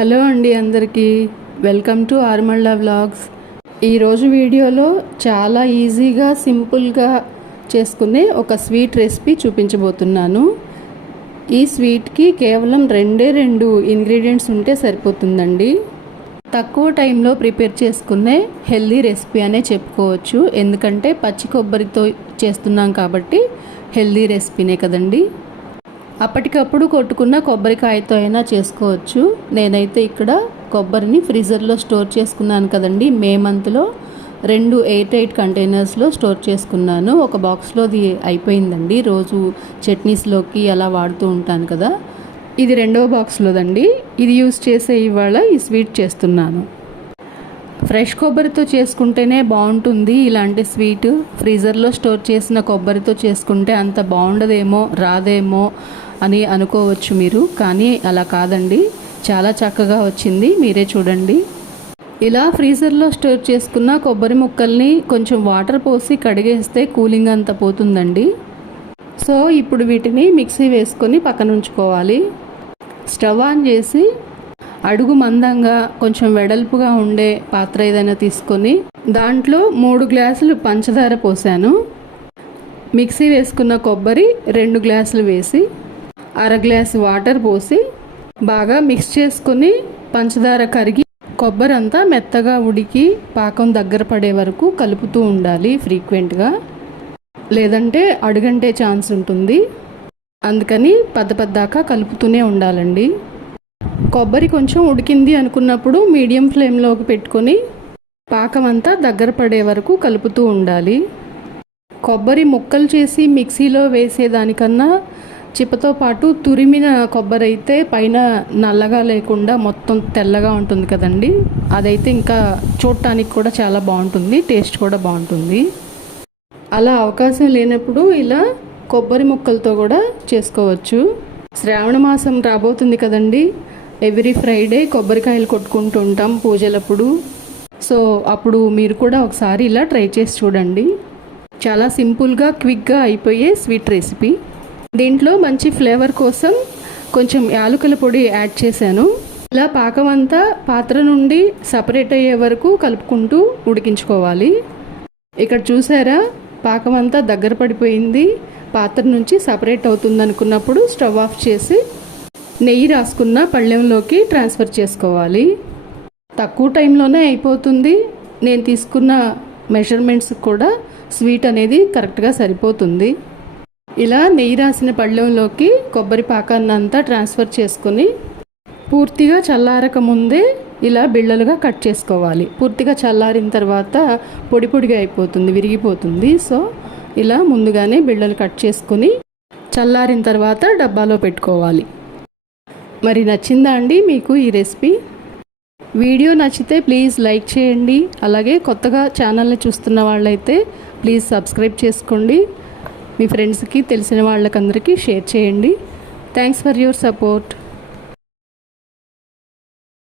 Hello అండి అందరికీ. Welcome to ఆర్మళ్ళ వ్లాగ్స్. ఈరోజు వీడియోలో చాలా ఈజీగా సింపుల్గా చేసుకునే ఒక స్వీట్ రెసిపీ చూపించబోతున్నాను. ఈ స్వీట్కి కేవలం రెండే రెండు ఇంగ్రీడియంట్స్ ఉంటే సరిపోతుందండి. తక్కువ టైంలో ప్రిపేర్ చేసుకునే హెల్దీ రెసిపీ అనే చెప్పుకోవచ్చు. ఎందుకంటే పచ్చి కొబ్బరితో చేస్తున్నాం కాబట్టి హెల్దీ రెసిపీనే కదండీ. అప్పటికప్పుడు కొట్టుకున్న కొబ్బరికాయతో అయినా చేసుకోవచ్చు. నేనైతే ఇక్కడ కొబ్బరిని ఫ్రీజర్లో స్టోర్ చేసుకున్నాను కదండి. మే మంత్లో రెండు ఎయిట్ ఎయిట్ కంటైనర్స్లో స్టోర్ చేసుకున్నాను. ఒక బాక్స్లోది అయిపోయిందండి. రోజు చట్నీస్లోకి అలా వాడుతూ ఉంటాను కదా. ఇది రెండవ బాక్స్లోదండి. ఇది యూస్ చేసే ఇవాళ ఈ స్వీట్ చేస్తున్నాను. ఫ్రెష్ కొబ్బరితో చేసుకుంటేనే బాగుంటుంది. ఇలాంటి స్వీట్ ఫ్రీజర్లో స్టోర్ చేసిన కొబ్బరితో చేసుకుంటే అంత బాగుండదేమో రాదేమో అని అనుకోవచ్చు మీరు కానీ అలా కాదండి. చాలా చక్కగా వచ్చింది. మీరే చూడండి. ఇలా ఫ్రీజర్లో స్టోర్ చేసుకున్న కొబ్బరి ముక్కల్ని కొంచెం వాటర్ పోసి కడిగేస్తే కూలింగ్ అంత పోతుందండి. సో ఇప్పుడు వీటిని మిక్సీ వేసుకొని పక్కన ఉంచుకోవాలి స్టవ్ ఆన్ చేసి అడుగు మందంగా కొంచెం వెడల్పుగా ఉండే పాత్ర ఏదైనా తీసుకొని దాంట్లో మూడు గ్లాసులు పంచదార పోసాను. మిక్సీ వేసుకున్న కొబ్బరి రెండు గ్లాసులు వేసి అర గ్లాస్ వాటర్ పోసి బాగా మిక్స్ చేసుకొని పంచదార కరిగి కొబ్బరి అంతా మెత్తగా ఉడికి పాకం దగ్గర పడే వరకు కలుపుతూ ఉండాలి ఫ్రీక్వెంట్గా. లేదంటే అడుగంటే ఛాన్స్ ఉంటుంది. అందుకని పెద్ద పెద్దాక కలుపుతూనే ఉండాలండి. కొబ్బరి కొంచెం ఉడికింది అనుకున్నప్పుడు మీడియం ఫ్లేమ్లోకి పెట్టుకొని పాకం అంతా దగ్గర పడే వరకు కలుపుతూ ఉండాలి. కొబ్బరి ముక్కలు చేసి మిక్సీలో వేసేదానికన్నా చిప్పతో పాటు తురిమిన కొబ్బరి అయితే పైన నల్లగా లేకుండా మొత్తం తెల్లగా ఉంటుంది కదండి. అదైతే ఇంకా చూడటానికి కూడా చాలా బాగుంటుంది టేస్ట్ కూడా బాగుంటుంది. అలా అవకాశం లేనప్పుడు ఇలా కొబ్బరి ముక్కలతో కూడా చేసుకోవచ్చు. శ్రావణ మాసం రాబోతుంది కదండి. ఎవ్రీ ఫ్రైడే కొబ్బరికాయలు కొట్టుకుంటూ ఉంటాం పూజలప్పుడు. సో అప్పుడు మీరు కూడా ఒకసారి ఇలా ట్రై చేసి చూడండి. చాలా సింపుల్గా క్విక్గా అయిపోయే స్వీట్ రెసిపీ. దీంట్లో మంచి ఫ్లేవర్ కోసం కొంచెం యాలకుల పొడి యాడ్ చేశాను. ఇలా పాకం అంతా పాత్ర నుండి సపరేట్ అయ్యే వరకు కలుపుకుంటూ ఉడికించుకోవాలి. ఇక్కడ చూసారా? పాకం అంతా దగ్గర పడిపోయింది. పాత్ర నుంచి సపరేట్ అవుతుంది అనుకున్నప్పుడు స్టవ్ ఆఫ్ చేసి నెయ్యి రాసుకున్న పళ్ళెంలోకి ట్రాన్స్ఫర్ చేసుకోవాలి. తక్కువ టైంలోనే అయిపోతుంది. నేను తీసుకున్న మెజర్మెంట్స్ కూడా స్వీట్ అనేది కరెక్ట్గా సరిపోతుంది. ఇలా నెయ్యి రాసిన పళ్ళెంలోకి కొబ్బరి పాకాన్ని అంతా ట్రాన్స్ఫర్ చేసుకొని పూర్తిగా చల్లారక ముందే ఇలా బిళ్ళలుగా కట్ చేసుకోవాలి. పూర్తిగా చల్లారిన తర్వాత పొడి పొడిగా అయిపోతుంది విరిగిపోతుంది. సో ఇలా ముందుగానే బిళ్ళలు కట్ చేసుకొని చల్లారిన తర్వాత డబ్బాలో పెట్టుకోవాలి. మరి నచ్చిందా అండి మీకు ఈ రెసిపీ? వీడియో నచ్చితే ప్లీజ్ లైక్ చేయండి. అలాగే కొత్తగా ఛానల్ని చూస్తున్న వాళ్ళైతే ప్లీజ్ సబ్స్క్రైబ్ చేసుకోండి. మీ ఫ్రెండ్స్కి తెలిసిన వాళ్ళకందరికీ షేర్ చేయండి. Thanks for your support